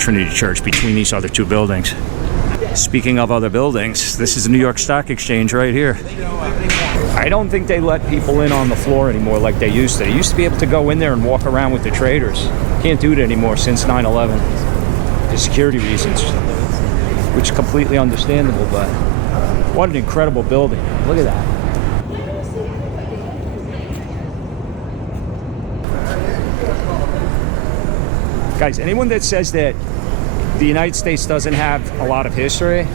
Trinity Church between these other two buildings. Speaking of other buildings, this is the New York Stock Exchange right here. I don't think they let people in on the floor anymore like they used to. They used to be able to go in there and walk around with the traders. Can't do it anymore since 9/11. For security reasons, which is completely understandable, but what an incredible building. Look at that. Guys, anyone that says that the United States doesn't have a lot of history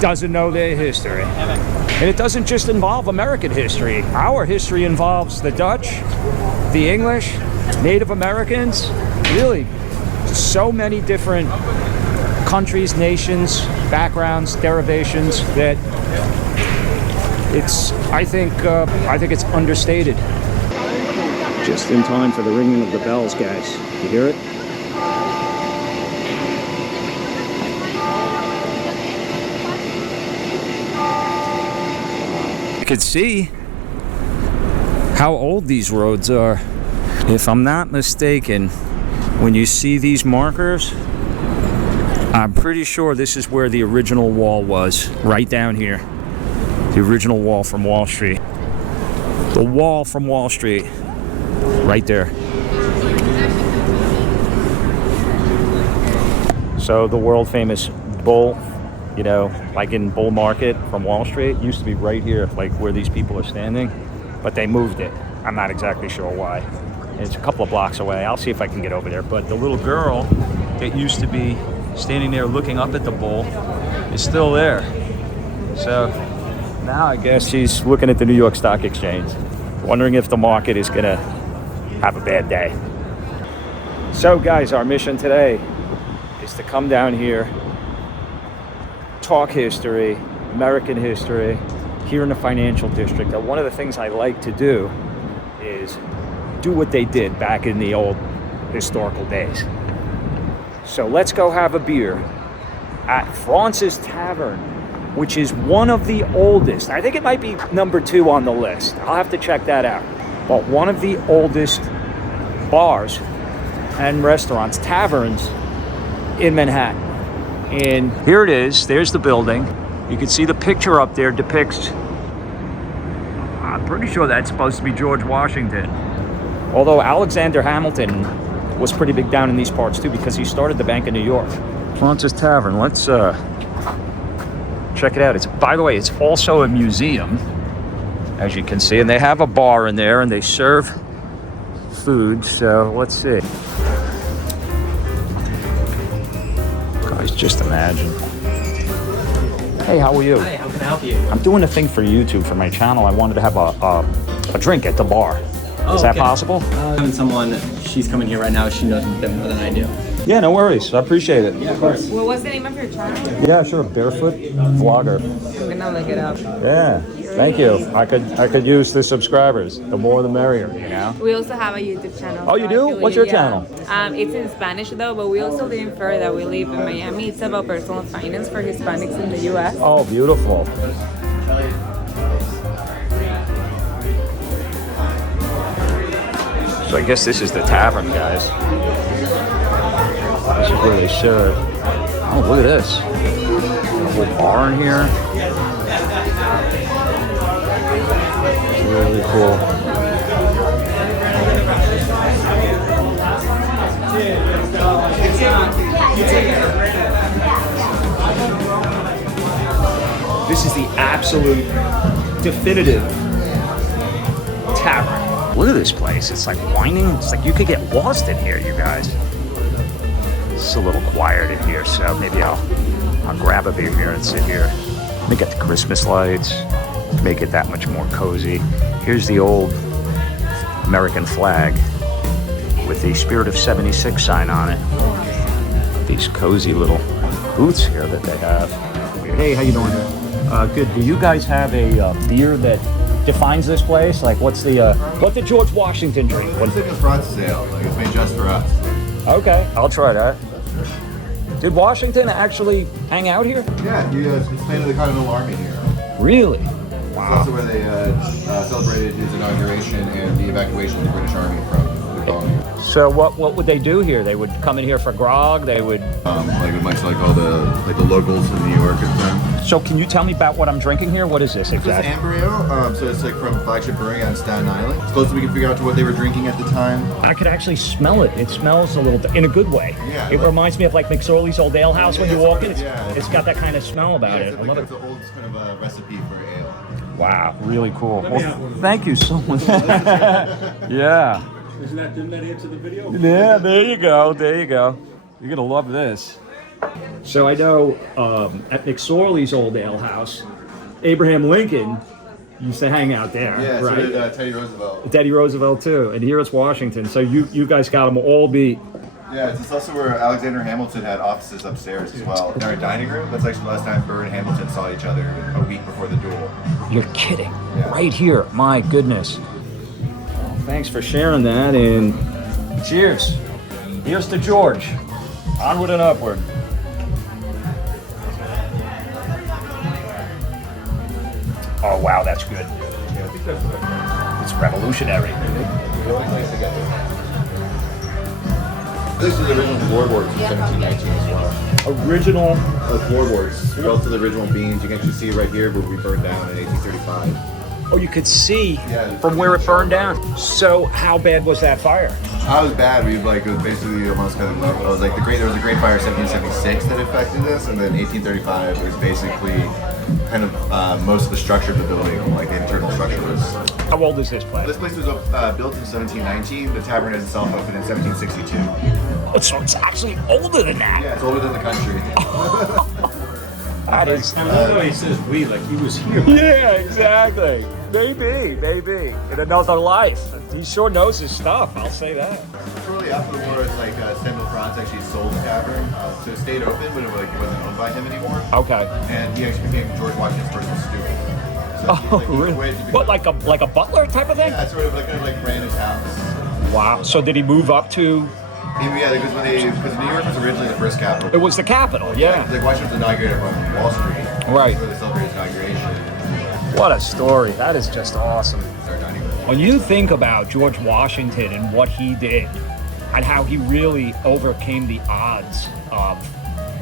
doesn't know their history. And it doesn't just involve American history. Our history involves the Dutch, the English, Native Americans, really so many different countries, nations, backgrounds, derivations that I think it's understated. Just in time for the ringing of the bells, guys. You hear it? You can see how old these roads are. If I'm not mistaken, when you see these markers, I'm pretty sure this is where the original wall was, right down here. The original wall from Wall Street. The wall from Wall Street, right there. So the world famous bull, you know, like in Bull Market from Wall Street, used to be right here, like where these people are standing, but they moved it. I'm not exactly sure why. It's a couple of blocks away. I'll see if I can get over there. But the little girl that used to be standing there looking up at the bull is still there. So now I guess she's looking at the New York Stock Exchange, wondering if the market is gonna have a bad day. So guys, our mission today is to come down here, talk history, American history, here in the financial district. And one of the things I like to do is do what they did back in the old historical days. So let's go have a beer at Fraunces Tavern, which is one of the oldest. I think it might be number 2 on the list. I'll have to check that out. But one of the oldest bars and restaurants, taverns in Manhattan. And here it is. There's the building. You can see the picture up there depicts, I'm pretty sure that's supposed to be George Washington. Although Alexander Hamilton was pretty big down in these parts too, because he started the Bank of New York. Fraunces Tavern, let's check it out. By the way, it's also a museum, as you can see, and they have a bar in there and they serve food. So let's see. Guys, just imagine. Hey, how are you? Hi, how can I help you? I'm doing a thing for YouTube for my channel. I wanted to have a drink at the bar. Oh, is that okay. possible? Having someone, she's coming here right now. She knows them more than I do. Yeah, no worries. I appreciate it. Yeah, of course. Well, what's the name of your channel? Yeah, sure. Barefoot Vlogger. I'm gonna look it up. Yeah. Thank you. I could use the subscribers. The more the merrier, you know? We also have a YouTube channel. Oh, you do? What's your channel? It's in Spanish though, but we also live in Florida. We live in Miami. It's about personal finance for Hispanics in the U.S. Oh, beautiful. So I guess this is the tavern, guys. This is where they serve. Oh, look at this. A whole bar in here. It's really cool. This is the absolute definitive tavern. Look at this place. It's like winding. It's like you could get lost in here, you guys. It's a little quiet in here, so maybe I'll grab a beer here and sit here. Let me get the Christmas lights, make it that much more cozy. Here's the old American flag with the Spirit of 76 sign on it. These cozy little booths here that they have. Hey, how you doing? Good. Do you guys have a beer that defines this place? Like, what's the George Washington drink? It's like a Fraunces ale. Like, it's made just for us. Okay, I'll try that. Did Washington actually hang out here? Yeah, he commanded the Continental Army here. Really? It's also where they celebrated his inauguration and the evacuation of the British Army from the at all. So what would they do here? They would come in here for grog. They would. Like much like all the locals in New York and stuff. So can you tell me about what I'm drinking here? What is this This is exactly? amber ale. So it's like from Flagship Brewing on Staten Island. It's close as we can figure out to what they were drinking at the time. I could actually smell it. It smells a little, in a good way. Yeah, It like- reminds me of like McSorley's Old Ale House when you walk in. Yeah. It's got that kind of smell about it. It's I love it. It's an old kind of recipe for ale. Wow, really cool. Well, thank you so much. Yeah. Didn't that answer the video? Yeah, there you go. There you go. You're gonna love this. So I know at McSorley's Old Ale House, Abraham Lincoln used to hang out there, Yeah, so right? did Teddy Roosevelt. Teddy Roosevelt too, and here it's Washington. So you guys got them all beat. Yeah, it's also where Alexander Hamilton had offices upstairs as well. In our dining room, that's actually the last time Burr and Hamilton saw each other a week before the duel. You're kidding. Yeah. Right here. My goodness. Well, thanks for sharing that, and cheers. Here's to George. Onward and upward. Oh wow, that's good. It's revolutionary. This is the original floorboards from 1719 as well. Original. Floorboards, built to the original beams. You can actually see it right here, but we burned down in 1835. Oh, you could see Yeah. from where it burned down. So how bad was that fire? I was bad. It was basically almost kind of. It was like there was a Great Fire 1776 that affected this, and then 1835 was basically kind of most of the structure of the building, like the internal structure was. How old is this place? This place was built in 1719. The tavern itself opened in 1762. Oh, so it's actually older than that. Yeah, it's older than the country. That is. I love how he says we, like he was here. Yeah, exactly. Maybe. In another life. He sure knows his stuff, I'll say that. Shortly after the war, it's like Samuel Franz actually sold the tavern, so it stayed open, but it wasn't owned by him anymore. Okay. And he actually became George Washington's personal steward. So Oh, he really? waited to What, become- like a butler type of thing? Yeah, sort of like ran his house. Wow. So did he move up to? Yeah, because New York was originally the first capital. It was the capital, yeah. Like Washington was inaugurated from Wall Street. Right. Where they celebrated his inauguration. What a story. That is just awesome. It's our dining room. When you think about George Washington and what he did, and how he really overcame the odds of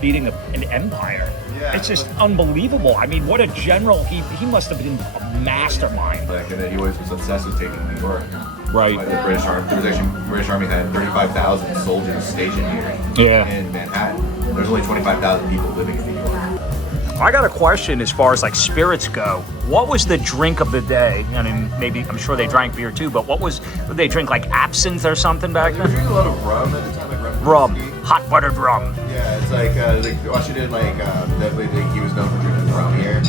beating an empire, Yeah. it's just unbelievable. I mean, what a general. He must have been a mastermind. Like, and then he always was obsessed with taking New York. Right. By the British Army. There was actually British Army had 35,000 soldiers stationed here. Yeah. In Manhattan. There's only 25,000 people living in New York. I got a question as far as like spirits go. What was the drink of the day? I mean, maybe I'm sure they drank beer too, but would they drink like absinthe or something back They were then? drinking a lot of rum at the time, like rum. Rum, whiskey. hot buttered rum. Yeah, it's like Washington, definitely think he was known for drinking rum here.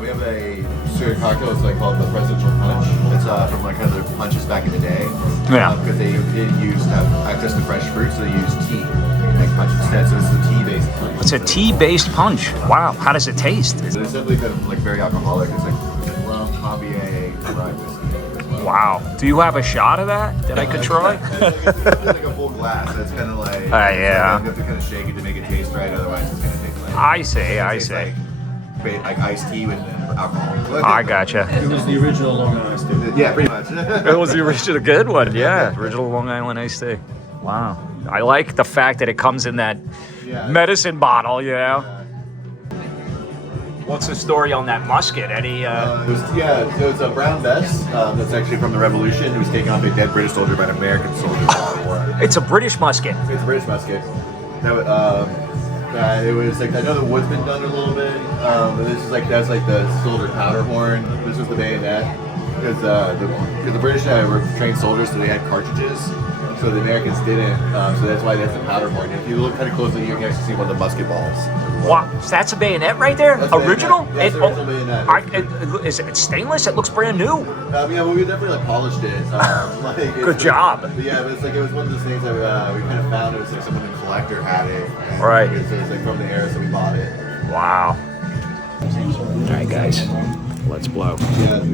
We have a sort of cocktail, it's like called the presidential punch. It's from like kind of the punches back in the day. Yeah. Because they didn't have access to fresh fruit, so they used tea to make punch instead. So it's a tea-based punch. It's a tea-based punch. Wow, how does it taste? It's definitely kind of like very alcoholic. It's like rum, Pombier, rye whiskey as well. Wow. Do you have a shot of that I could try? It's like a full glass. It's kind of like. Yeah. You have to kind of shake it to make it taste right. Otherwise, it's gonna taste like. I see. It tastes like iced tea with alcohol. I gotcha. It was the original Long Island State. Yeah, pretty much. It was the original good one, yeah. Original Long Island iced tea. Wow. I like the fact that it comes in that Yeah. medicine bottle, you know? What's the story on that musket? Any, So it's a brown vest that's actually from the Revolution. It was taken off a dead British soldier by an American soldier in the war. It's a British musket. It's a British musket. It was like, I know the Woodsman done it a little bit, but this is like, that's like the soldier powder horn. This was the bayonet. Because the British were trained soldiers, so they had cartridges. So the Americans didn't. So that's why that's the powder horn. If you look kind of closely, you can actually see one of the musket balls. Wow, so that's a bayonet right there? That's a bayonet. Original? That's the original bayonet. Is it stainless? It looks brand new. Yeah, but we definitely polished it. Good job. But yeah, but it was one of those things that we kind of found. It was like someone, a collector had it. And Right. It was like from the era, so we bought it. Wow. All right, guys, let's blow. Yeah.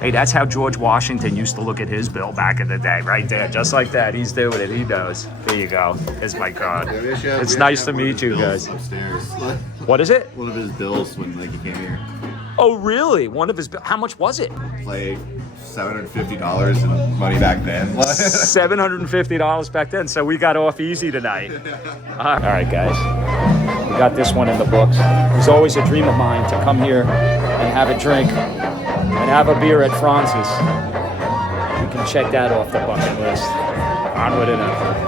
Hey, that's how George Washington used to look at his bill back in the day, right there, just like that. He's doing it. He knows. There you go. It's my God. It's nice to meet you guys. Upstairs. What is it? One of his bills when he came here. Oh, really? One of his. How much was it? Like $750 in money back then. $750 back then. So we got off easy tonight. All right, guys. We got this one in the books. It was always a dream of mine to come here and have a drink and have a beer at Fraunces. We can check that off the bucket list. Onward and up.